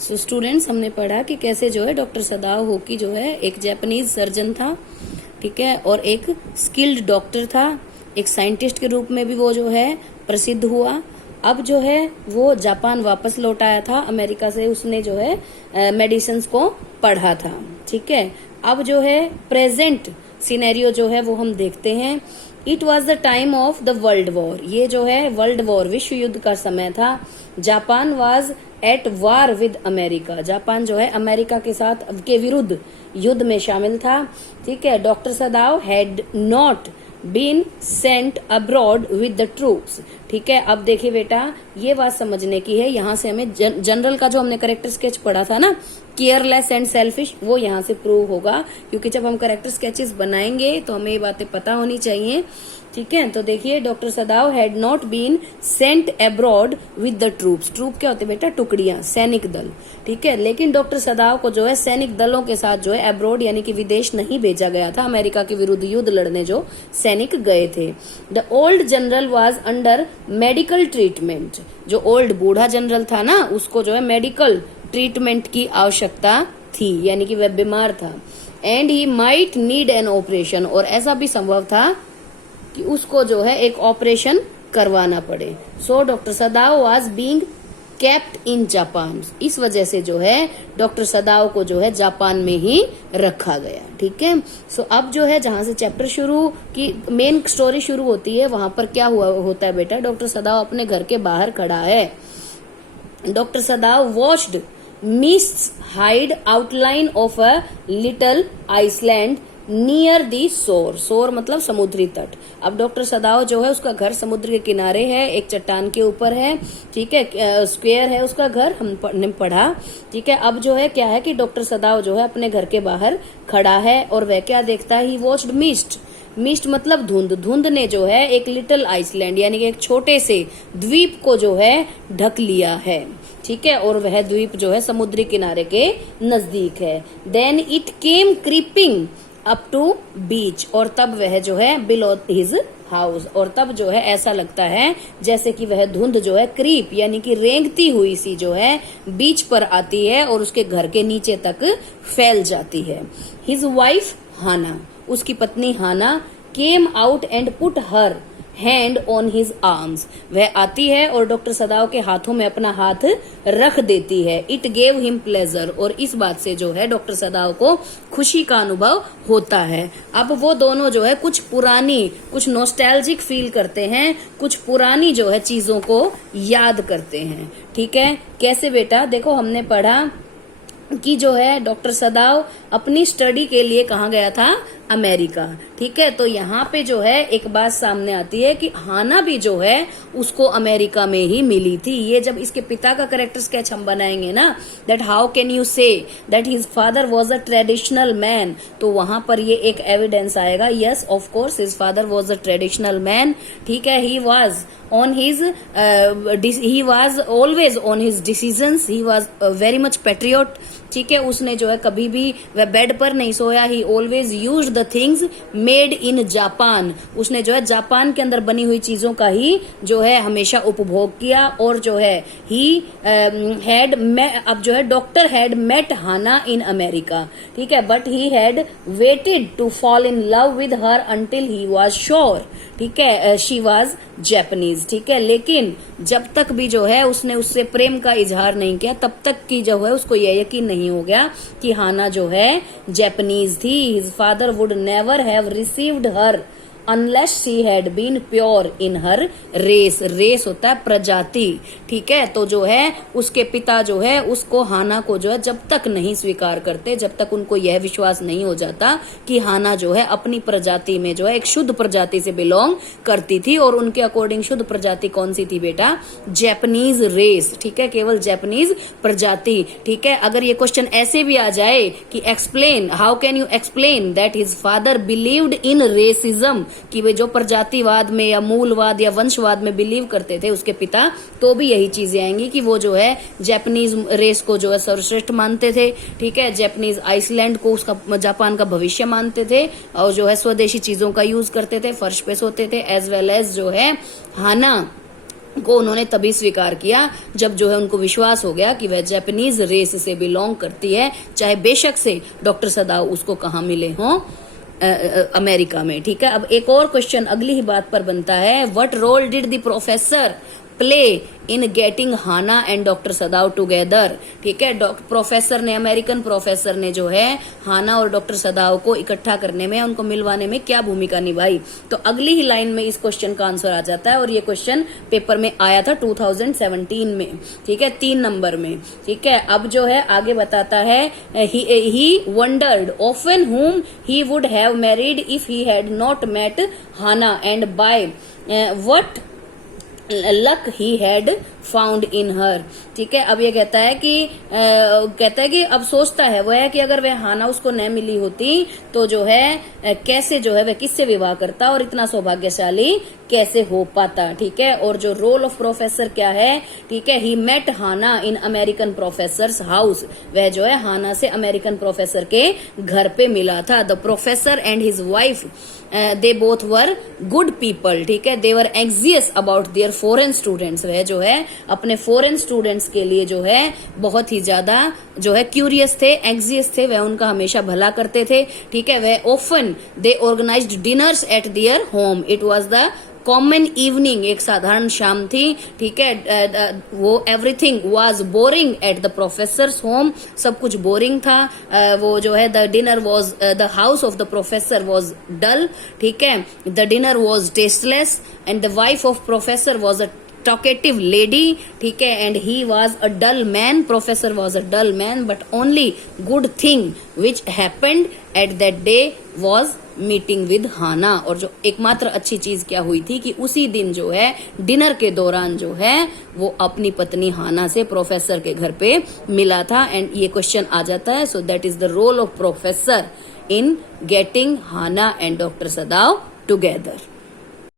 So students, हमने पढ़ा कि कैसे जो है डॉक्टर सदाओ होकी जो है एक जापानीज सर्जन था, ठीक है, और एक स्किल्ड डॉक्टर था, एक साइंटिस्ट के रूप में भी वो जो है प्रसिद्ध हुआ। अब जो है वो जापान वापस लौट आया था अमेरिका से, उसने जो है मेडिसिन को पढ़ा था, ठीक है। अब जो है प्रेजेंट सिनेरियो जो है वो हम देखते हैं। It was the time of the world war, ये जो है वर्ल्ड वॉर विश्व युद्ध का समय था। Japan was at war with America, Japan जो है अमेरिका के साथ के विरुद्ध युद्ध में शामिल था, ठीक है। Doctor Sadao had not been sent abroad with the troops, ठीक है। अब देखिए बेटा, ये बात समझने की है, यहाँ से हमें जनरल का जो हमने करेक्टर स्केच पढ़ा था ना, केयरलेस एंड सेल्फिश, वो यहाँ से प्रूव होगा, क्योंकि जब हम करेक्टर स्केचेस बनाएंगे तो हमें ये बातें पता होनी चाहिए, ठीक है। तो देखिए, doctor Sadao had not been sent abroad with the troops, troop क्या होते हैं बेटा? टुकड़ियां, सैनिक दल, ठीक है। लेकिन डॉक्टर सदाओ को जो है सैनिक दलों के साथ जो है अब्रॉड यानी कि विदेश नहीं भेजा गया था, अमेरिका के विरुद्ध युद्ध लड़ने जो सैनिक गए थे। The old general was under medical treatment, जो ओल्ड बूढ़ा जनरल था ना, उसको जो है मेडिकल ट्रीटमेंट की आवश्यकता थी, यानी कि वह बीमार था। And he might need an operation, और ऐसा भी संभव था कि उसको जो है एक ऑपरेशन करवाना पड़े। So doctor Sadao was being kept in Japan, इस वजह से जो है डॉक्टर सदाओ को जो है जापान में ही रखा गया, ठीक है। सो अब जो है जहां से चैप्टर शुरू की मेन स्टोरी शुरू होती है, वहां पर क्या हुआ होता है बेटा? डॉक्टर सदाओ अपने घर के बाहर खड़ा है। Doctor Sadao watched mists hide outline of a little island near the shore, shore मतलब समुद्री तट। अब डॉक्टर सदाओ जो है उसका घर समुद्र के किनारे है, एक चट्टान के ऊपर है, ठीक है, स्क्वायर है उसका घर, हमने पढ़ा, ठीक है। अब जो है क्या है कि डॉक्टर सदाओ जो है अपने घर के बाहर खड़ा है और वह क्या देखता है? ही वॉच्ड मिस्ट, मिस्ट मतलब धुंध, धुंध ने जो है एक लिटिल आइसलैंड यानी कि एक छोटे से द्वीप को जो है ढक लिया है, ठीक है, और वह द्वीप जो है समुद्री किनारे के नजदीक है। Then it came creeping up to beach, और तब वह जो है बिलो हिज हाउस, और तब जो है ऐसा लगता है जैसे कि वह धुंध जो है क्रीप यानी कि रेंगती हुई सी जो है बीच पर आती है और उसके घर के नीचे तक फैल जाती है। हिज वाइफ हाना, उसकी पत्नी Hannah, came out and put her hand on his arms, वह आती है और डॉक्टर सदाओ के हाथों में अपना हाथ रख देती है। इट गेव हिम प्लेजर, और इस बात से जो है डॉक्टर सदाओ को खुशी का अनुभव होता है। अब वो दोनों जो है कुछ पुरानी, कुछ नॉस्टैल्जिक फील करते हैं, कुछ पुरानी जो है चीजों को याद करते हैं, ठीक है। कैसे बेटा? देखो, हमने पढ़ा कि जो है डॉक्टर सदाओ अपनी स्टडी के लिए कहाँ गया था? अमेरिका, ठीक है। तो यहाँ पे जो है एक बात सामने आती है कि हाना भी जो है उसको अमेरिका में ही मिली थी। ये जब इसके पिता का कैरेक्टर स्केच हम बनाएंगे ना, that how can you say that his father was a traditional man, तो वहां पर ये एक एविडेंस आएगा, yes of course his father was a traditional man, ठीक है। He was on his he was always on his decisions, he was very much patriot, ठीक है। उसने जो है कभी भी वह बेड पर नहीं सोया। He always used the things made in Japan, उसने जो है जापान के अंदर बनी हुई चीजों का ही जो है हमेशा उपभोग किया। और जो है ही हैड अब जो है doctor had met Hana in America, ठीक है, but he had waited to fall in love with her until he was sure, ठीक है, शी वाज जापानीज, ठीक है। लेकिन जब तक भी जो है उसने उससे प्रेम का इजहार नहीं किया, तब तक की जो है उसको यह यकीन नहीं हो गया कि हाना जो है जापानीज थी। His father would never have received her unless she had been pure in her race, race होता है प्रजाति, ठीक है। तो जो है उसके पिता जो है उसको, हाना को जो है जब तक नहीं स्वीकार करते, जब तक उनको यह विश्वास नहीं हो जाता कि हाना जो है अपनी प्रजाति में जो है एक शुद्ध प्रजाति से बिलोंग करती थी। और उनके अकॉर्डिंग शुद्ध प्रजाति कौन सी थी बेटा? जापानीज रेस, ठीक है, केवल जापानीज प्रजाति, ठीक है। अगर ये क्वेश्चन ऐसे भी आ जाए कि explain, how can you explain that his father believed in racism, कि वे जो प्रजातिवाद में या मूलवाद या वंशवाद में बिलीव करते थे उसके पिता, तो भी यही चीजें आएंगी कि वो जो है जापानीज रेस को जो है सर्वश्रेष्ठ मानते थे, ठीक है। जापानीज आइसलैंड को उसका जापान का भविष्य मानते थे, और जो है स्वदेशी चीजों का यूज करते थे, फर्श पे सोते थे, एज वेल एज जो है हाना को उन्होंने तभी स्वीकार किया जब जो है उनको विश्वास हो गया कि वह जापानीज रेस से बिलोंग करती है, चाहे बेशक से डॉक्टर सदाओ उसको कहाँ मिले हों, अमेरिका में। ठीक है, अब एक और क्वेश्चन अगली ही बात पर बनता है, what role did the professor play in getting Hana and doctor Sadao together. ठीक है, प्रोफेसर ने, अमेरिकन प्रोफेसर ने जो है हाना और डॉक्टर सदाओ को इकट्ठा करने में, उनको मिलवाने में क्या भूमिका निभाई। तो अगली ही लाइन में इस क्वेश्चन का आंसर आ जाता है और ये क्वेश्चन पेपर में आया था 2017 में। ठीक है, 3 नंबर में। ठीक है, अब जो है आगे बताता है, he wondered often whom he would have married if he had not met Hannah and by what luck he had found in her. ठीक है, अब ये कहता है कि अब सोचता है वह कि अगर वह हाना उसको न मिली होती तो जो है कैसे जो है वह किससे विवाह करता और इतना सौभाग्यशाली कैसे हो पाता। ठीक है, और जो रोल ऑफ प्रोफेसर क्या है, ठीक है, he met Hana in American professor's house, वह जो है हाना से अमेरिकन प्रोफेसर के घर पे मिला था। The professor and his wife they both were good people. ठीक है, दे वर anxious about their foreign students, वह जो है अपने फॉरेन स्टूडेंट्स के लिए जो है बहुत ही ज्यादा जो है क्यूरियस थे, एंग्जियस थे, वह उनका हमेशा भला करते थे। ठीक है, वह often they organised dinners at their home, it was the common evening, एक साधारण शाम थी। ठीक है, वो everything was boring at the professor's home, सब कुछ बोरिंग था। वो जो है the dinner was, the house of the professor was dull. ठीक है, the dinner was tasteless and the wife of professor was a talkative lady. ठीक है, and he was a dull man, professor was a dull man, but only good thing which happened at that day was meeting with Hannah. और जो एकमात्र अच्छी चीज क्या हुई थी कि उसी दिन जो है डिनर के दौरान जो है वो अपनी पत्नी हाना से प्रोफेसर के घर पे मिला था। एंड ये क्वेश्चन आ जाता है, so that is the role of professor in getting Hana and doctor Sadao together.